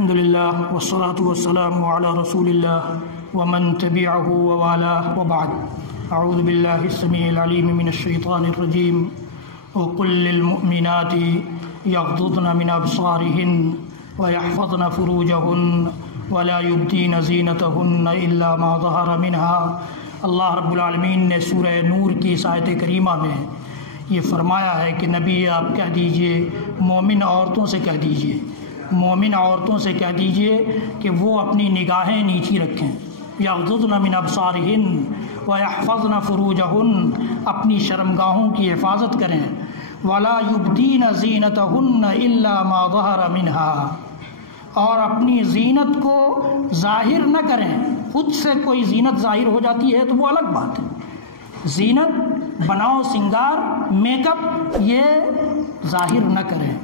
الحمد للہ والصلاة والسلام علی رسول اللہ ومن تبعه ووالاه وبعد. اعوذ باللہ السمیع العلیم من الشیطان الرجیم. وقل للمؤمنات یغضضن من ابصارهن ويحفظن فروجهن ولا يبدين زینتهن الا ما ظهر منها. اللہ رب العالمین نے سورہ نور کی اس آیت کریمہ میں یہ فرمایا ہے کہ نبی آپ کہہ دیجئے، مومن عورتوں سے کہہ دیجئے، مومن عورتوں سے کہہ دیجئے کہ وہ اپنی نگاہیں نیچی رکھیں. یغضضن من ابصارہن ویحفظن فروجہن، اپنی شرمگاہوں کی حفاظت کریں. ولا یبدین زینتہن الا ما ظہر منها، اور اپنی زینت کو ظاہر نہ کریں. خود سے کوئی زینت ظاہر ہو جاتی ہے تو وہ الگ بات ہے. زینت، بناؤ سنگار، میک اپ یہ ظاہر نہ کریں.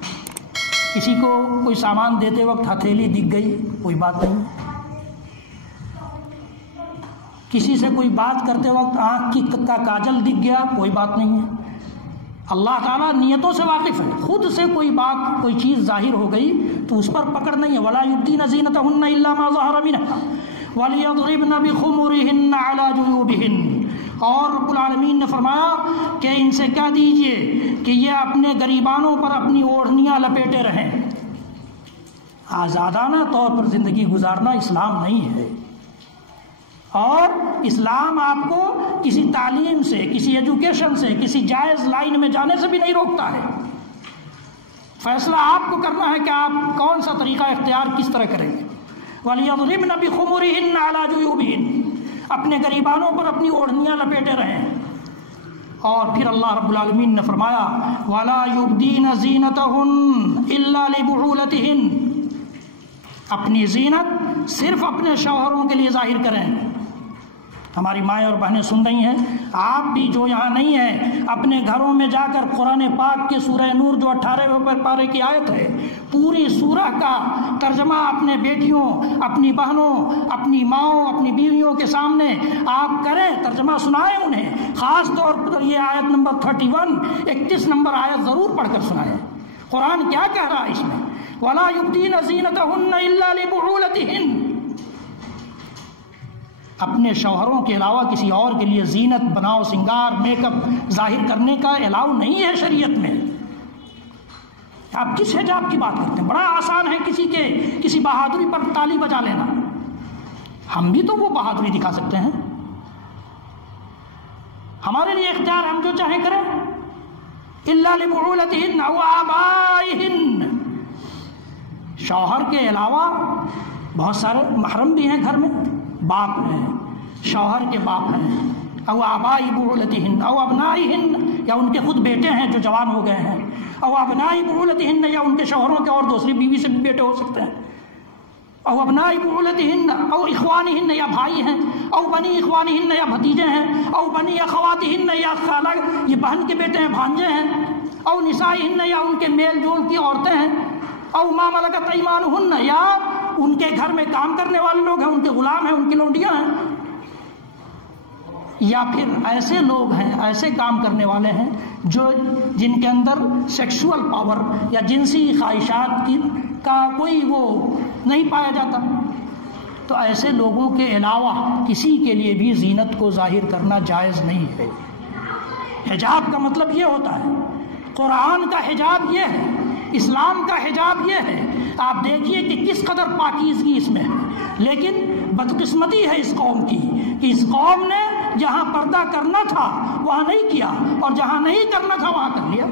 کسی کو کوئی سامان دیتے وقت ہتھیلی دکھ گئی کوئی بات نہیں، کسی سے کوئی بات کرتے وقت آنکھ کا کاجل دکھ گیا کوئی بات نہیں ہے. اللہ تعالیٰ نیتوں سے واقف ہے. خود سے کوئی بات، کوئی چیز ظاہر ہو گئی تو اس پر پکڑ نہیں ہے. ولا یبدین زینتہن الا ما ظہر منها ولیضربن بخمرہن علی جیوبہن. اور رب العالمین نے فرمایا کہ ان سے کہہ دیجئے کہ یہ اپنے گریبانوں پر اپنی اوڑھنیاں لپیٹے رہیں. آزادانہ طور پر زندگی گزارنا اسلام نہیں ہے. اور اسلام آپ کو کسی تعلیم سے، کسی ایجوکیشن سے، کسی جائز لائن میں جانے سے بھی نہیں روکتا ہے. فیصلہ آپ کو کرنا ہے کہ آپ کون سا طریقہ اختیار کس طرح کریں گے. وَلْيَضْرِبْنَ بِخُمُرِهِنَّ عَلَى جُيُوبِهِنَّ، اپنے گریبانوں پر اپنی اوڑھنیاں لپیٹے رہیں. اور پھر اللہ رب العالمین نے فرمایا وَلَا يُبْدِينَ زِينَتَهُنَّ إِلَّا لِبُعُولَتِهِنَّ، اپنی زینت صرف اپنے شوہروں کے لیے ظاہر کریں. ہماری مائیں اور بہنیں سن رہی ہیں، آپ بھی جو یہاں نہیں ہیں اپنے گھروں میں جا کر قرآن پاک کے سورہ نور جو 18ویں پارے کی آیت ہے، پوری سورہ کا ترجمہ اپنے بیٹیوں، اپنی بہنوں، اپنی ماؤں، اپنی بیویوں کے سامنے آپ کریں، ترجمہ سنائیں انہیں. خاص طور پر یہ آیت نمبر 31 نمبر آیت ضرور پڑھ کر سنائیں. قرآن کیا کہہ رہا ہے اس میں؟ وَلَا يُبْدِينَ زِينَتَهُنَّ إِلَّا لِبُعُولَتِهِنَّ، اپنے شوہروں کے علاوہ کسی اور کے لیے زینت، بناؤ سنگار، میک اپ ظاہر کرنے کا الاؤ نہیں ہے شریعت میں. آپ کس حجاب کی بات کرتے ہیں؟ بڑا آسان ہے کسی بہادری پر تالی بجا لینا. ہم بھی تو وہ بہادری دکھا سکتے ہیں. ہمارے لیے اختیار، ہم جو چاہیں کریں. إِلَّا لِبُعُولَتِهِنَّ أَوْ آبَائِهِنَّ، شوہر کے علاوہ بہت سارے محرم بھی ہیں گھر میں، باپ ہیں، شوہر کے باپ ہیں. او آبائی بعولتہن او ابنائہن، یا ان کے خود بیٹے ہیں جو جوان ہو گئے ہیں. او ابنائی بعولتہن، یا ان کے شوہروں کے اور دوسری بیوی سے بھی بیٹے ہو سکتے ہیں. او ابنائی بعولتہن او اخوانہن، یا بھائی ہیں. او بنی اخوانہن، یا بھتیجے ہیں. او بنی اخواتہن، یا خالہ، یہ بہن کے بیٹے ہیں، بھانجے ہیں. او نسائہن، یا ان کے میل جول کی عورتیں ہیں. او ما ملکت ایمانہن، یا ان کے گھر میں کام کرنے والے لوگ ہیں، ان کے غلام ہیں، ان کی لونڈیاں ہیں. یا پھر ایسے لوگ ہیں، ایسے کام کرنے والے ہیں جن کے اندر سیکشول پاور یا جنسی خواہشات کا کوئی وہ نہیں پایا جاتا. تو ایسے لوگوں کے علاوہ کسی کے لیے بھی زینت کو ظاہر کرنا جائز نہیں ہے. حجاب کا مطلب یہ ہوتا ہے، قرآن کا حجاب یہ ہے، اسلام کا حجاب یہ ہے. آپ دیکھیے کہ کس قدر پاکیزگی اس میں ہے. لیکن بدقسمتی ہے اس قوم کی کہ اس قوم نے جہاں پردہ کرنا تھا وہاں نہیں کیا، اور جہاں نہیں کرنا تھا وہاں کر لیا.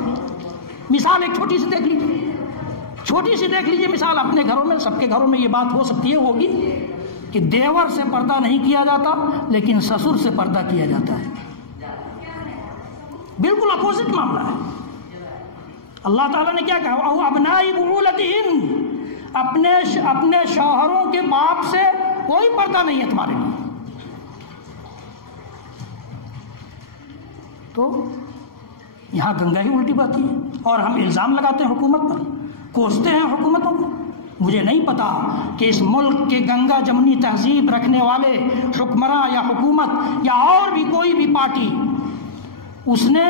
مثال ایک چھوٹی سی دیکھ لیجیے مثال اپنے گھروں میں. سب کے گھروں میں یہ بات ہو سکتی ہے، ہوگی کہ دیور سے پردہ نہیں کیا جاتا لیکن سسر سے پردہ کیا جاتا ہے. بالکل اپوزٹ معاملہ ہے. اللہ تعالیٰ نے کیا کہا؟ او ابنائی بعولتہن، اپنے شوہروں کے باپ سے کوئی پردہ نہیں ہے تمہارے لیے. تو یہاں گنگا ہی الٹی بہتی ہے، اور ہم الزام لگاتے ہیں حکومت پر، کوستے ہیں حکومتوں کو. مجھے نہیں پتا کہ اس ملک کے گنگا جمنی تہذیب رکھنے والے حکمراں یا حکومت یا اور بھی کوئی بھی پارٹی اس نے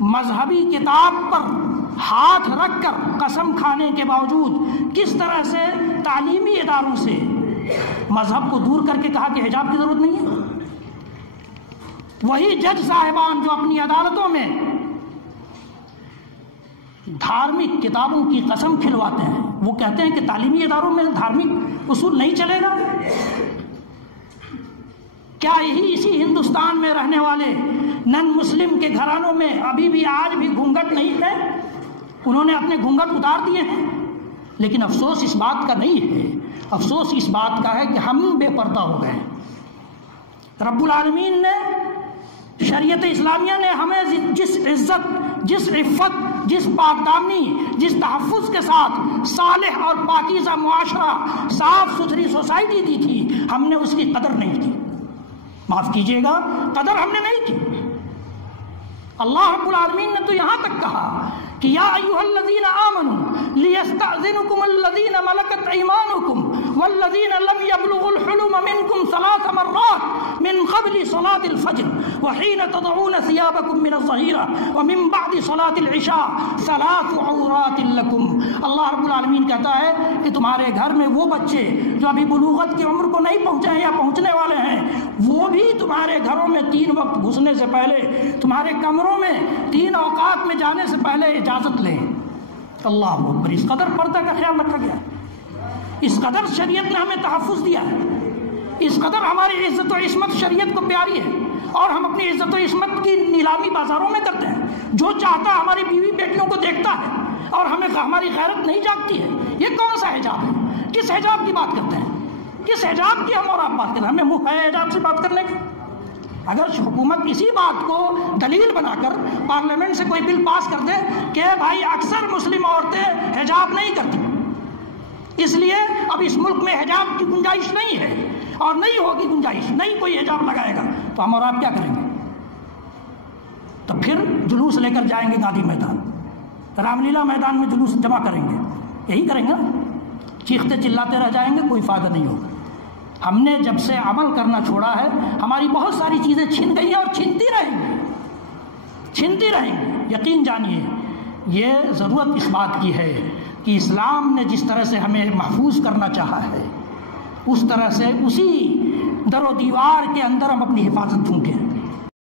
مذہبی کتاب پر ہاتھ رکھ کر قسم کھانے کے باوجود کس طرح سے تعلیمی اداروں سے مذہب کو دور کر کے کہا کہ حجاب کی ضرورت نہیں ہے. وہی جج صاحبان جو اپنی عدالتوں میں دھارمک کتابوں کی قسم کھلواتے ہیں، وہ کہتے ہیں کہ تعلیمی اداروں میں دھارمک اصول نہیں چلے گا. کیا یہی اسی ہندوستان میں رہنے والے نن مسلم کے گھرانوں میں ابھی بھی آج بھی گھونگھٹ نہیں ہے؟ انہوں نے اپنے گھونگھٹ اتار دیے ہیں. لیکن افسوس اس بات کا نہیں ہے، افسوس اس بات کا ہے کہ ہم بے پردہ ہو گئے. رب العالمین نے، شریعت اسلامیہ نے ہمیں جس عزت، جس عفت، جس پاکدامنی، جس تحفظ کے ساتھ صالح اور پاکیزہ معاشرہ، صاف ستھری سوسائٹی دی تھی، ہم نے اس کی قدر نہیں کی. معاف کیجیے گا، قدر ہم نے نہیں کی. اللہ رب العالمین نے تو یہاں تک کہا کہ یا ایھا الذین آمنوا لیستأذنکم الذین ملکت ایمانکم والذین لم یبلغوا الحلم منکم 3 مرات من قبل صلاة الفجر وحین تضعون ثیابکم من الظہیرہ ومن بعد صلاة العشاء 3 عورات لکم. اللہ رب العالمین کہتا ہے کہ تمہارے گھر میں وہ بچے جو ابھی بلوغت کی عمر کو نہیں پہنچے ہیں یا پہنچنے والے ہیں، وہ بھی تمہارے گھروں میں 3 وقت گھسنے سے پہلے، تمہارے کمروں میں 3 اوقات میں جانے سے پہلے اجازت لیں. اللہ اکبر. اس قدر پردہ کا خیال رکھا گیا ہے، اس قدر شریعت نے ہمیں تحفظ دیا ہے، اس قدر ہماری عزت و عصمت شریعت کو پیاری ہے، اور ہم اپنی عزت و عصمت کی نیلامی بازاروں میں کرتے ہیں. جو چاہتا ہماری بیوی بیٹیوں کو دیکھتا ہے اور ہمیں ہماری غیرت نہیں جاگتی ہے. یہ کون سا حجاب ہے؟ کس حجاب کی بات کرتے ہیں؟ کس حجاب کی ہم اور آپ بات کرتے ہیں؟ ہمیں منہ ہے حجاب سے بات کرنے کی؟ اگر حکومت اسی بات کو دلیل بنا کر پارلیمنٹ سے کوئی بل پاس کر دے کہ بھائی اکثر مسلم عورتیں حجاب نہیں کرتی، اس لیے اب اس ملک میں حجاب کی گنجائش نہیں ہے اور نہیں ہوگی گنجائش، نہیں کوئی حجاب لگائے گا، تو ہم اور آپ کیا کریں گے؟ تو پھر جلوس لے کر جائیں گے گاندھی میدان، رام لیلا میدان میں جلوس جمع کریں گے. یہی کریں گے، چیختے چلاتے رہ جائیں گے، کوئی فائدہ نہیں ہوگا. ہم نے جب سے عمل کرنا چھوڑا ہے، ہماری بہت ساری چیزیں چھن گئی ہیں اور چھنتی رہیں گی، چھنتی رہیں گی. یقین جانیے یہ ضرورت اس بات کی ہے کہ اسلام نے جس طرح سے ہمیں محفوظ کرنا چاہا ہے، اس طرح سے اسی در و دیوار کے اندر ہم اپنی حفاظت ڈھونڈیں.